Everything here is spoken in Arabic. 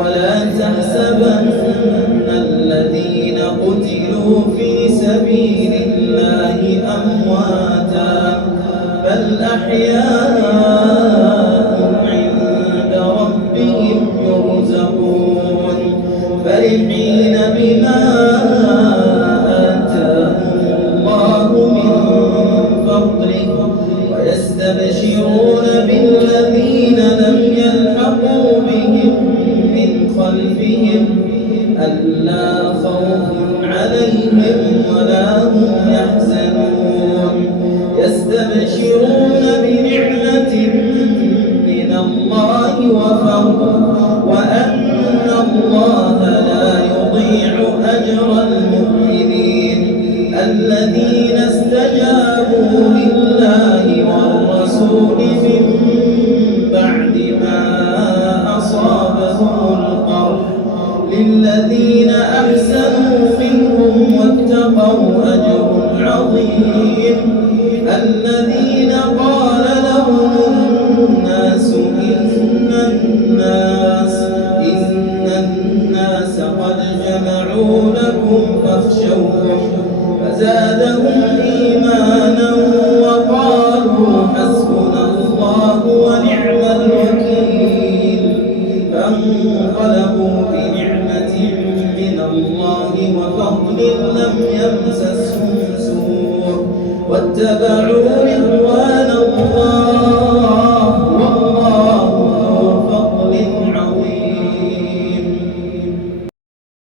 ولا تحسبن الذين قتلوا في سبيل الله أمواتا بل أحياء عند ربهم يرزقون فرحين بما آتاهم الله من فضله ويستبشرون بالذين لم يلحقوا بهم من خلفهم ألا خوف عليهم ولا هم يحزنون يستبشرون بنعمة من الله وفضل وأن الله لا يضيع أجر المؤمنين الذين استجابوا لله والرسول من بعد ما أصابهم القرح للذين أحسنوا منهم واتقوا أجر عظيم الذين قال لهم الناس إن الناس قد جمعوا لكم فاخشوهم فزادهم إيمانا وقالوا حسبنا الله ونعم الوكيل فانقلبوا بنعمة من الله وفضل لم يمسسهم سوء واتبعوا